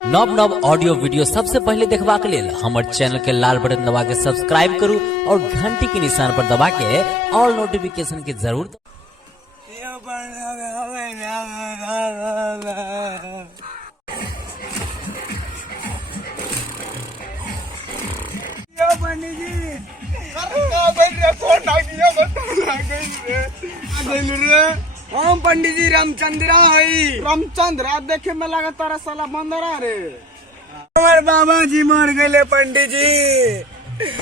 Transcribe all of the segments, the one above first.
नव नव audio video सबसे पहले देखबा के लेल हमर चैनल के लाल बटन दबा के सब्सक्राइब करू और घंटी के निशान पर दबा के ऑल नोटिफिकेशन के जरूर हम पंडित जी रामचंद्रा रामचंद्रा देखे में लगा तारा साला बंदरा रे। हमारे बाबा जी मर गए पंडित जी,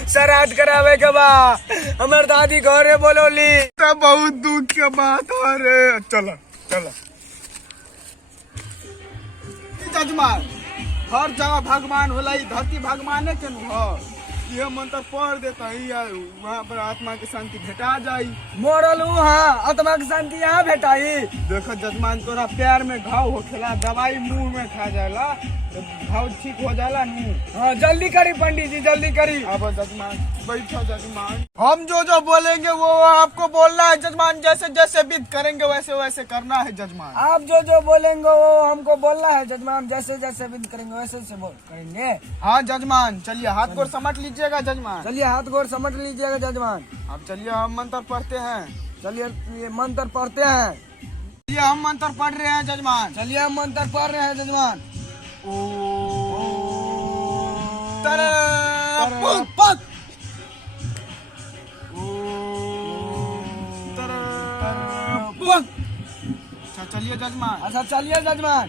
श्राद्ध करावे के बा। हमारे दादी घरे बोलोली तो बहुत दुख के बात हो रे। चलो चलो जजमान, हर जगह भगवान होला, धरती भगवाने के नु यह मंत्र पढ़ देता ही वहाँ पर आत्मा की शांति भेटा जाई। मोरल हाँ, आत्मा की शांति यहाँ भेटाई। देखो जजमान, तोरा पैर में घाव होखेला, दवाई मुंह में खा जाला तो घाव ठीक हो जाला नु। हाँ जल्दी करी पंडित जी, जल्दी करी। अब जजमान बैठो जजमान, हम जो बोलेंगे वो आपको बोलना है जजमान। जैसे जैसे विध करेंगे वैसे वैसे करना है जजमान। आप जो बोलेंगे वो हमको बोलना है जजमान। जैसे जैसे विध करेंगे वैसे वैसे करेंगे। हाँ जजमान, चलिए हाथ गोड़ समट लीजिएगा जजमान। चलिए हाथ गोड़ समट लीजिएगा जजमान। अब चलिए हम मंत्र पढ़ते हैं। चलिए मंत्र पढ़ते हैं। चलिए हम मंत्र पढ़ रहे हैं जजमान। चलिए हम मंत्र पढ़ रहे हैं जजमान। चलिए जजमान। अच्छा चलिए जजमान।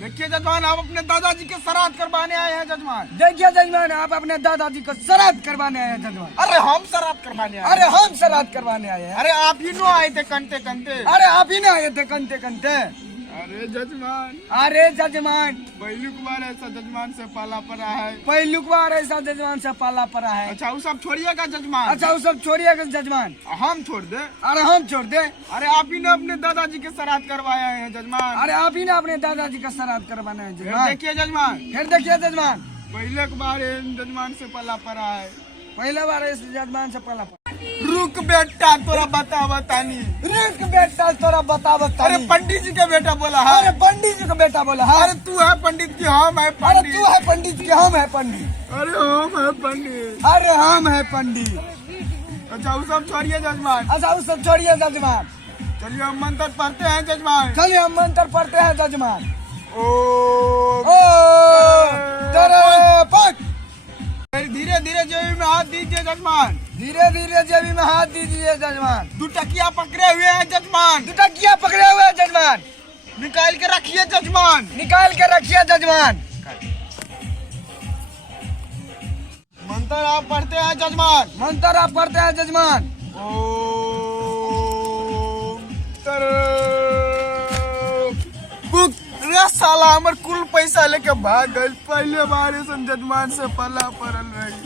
देखिए जजमान, आप अपने दादाजी के श्राद्ध करवाने आए हैं जजमान। देखिए जजमान, आप अपने दादाजी को श्राद्ध करवाने आए हैं जजमान। अरे हम श्राद्ध करवाने आए। अरे हम श्राद्ध करवाने आए हैं। अरे आप ही नो आए थे कंते कंते। अरे आप ही ना आए थे कंते कंते। अरे जजमान, अरे जजमान, पहलुक बार ऐसा जजमान से पाला पड़ा है। पहलुक बार ऐसा जजमान से पाला पड़ा है। अच्छा वो सब छोड़िएगा जजमान। अच्छा वो सब छोड़िएगा जजमान। हम छोड़ दे? अरे हम छोड़ दे। अरे आप ही ने अपने दादाजी के श्राद्ध करवाया है जजमान। अरे आप ही ने अपने दादाजी का श्राद्ध करवाना है जजमान। देखिए जजमान, फिर देखिए जजमान, पहले बार जजमान से पाला पड़ा है। पहले बार इस जजमान से पाला पड़ा। रुक बेटा तोरा बता बतानी। रुक बेटा तोरा बता बतानी। अरे पंडित जी का बेटा बोला है। अरे पंडित जी का बेटा बोला है। अरे तू है पंडित की हम है पंडित। अरे तू है पंडित की हम है पंडित। अरे हम है पंडित। अरे हम है पंडित। अच्छा वो सब छोड़िए जजमान। अच्छा वो सब छोड़िए जजमान। चलिए हम मंत्र पढ़ते हैं जजमान। चलिए हम मंत्र पढ़ते हैं जजमान। धीरे धीरे जेबी में हाथ दीजिए जजमान। धीरे धीरे जेबी में हाथ दीजिए जजमान। दुटकिया पकड़े हुए हैं जजमान। दुटकिया पकड़े हुए हैं जजमान। निकाल के रखिए जजमान। निकाल के रखिए जजमान। मंत्र आप पढ़ते हैं जजमान। मंत्र आप पढ़ते हैं जजमान। साला हमर कुल पैसा लेके भाग गए। पहले बार जजमान से पला पड़ल रही।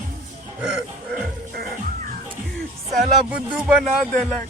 साला बुद्धू बना देलक।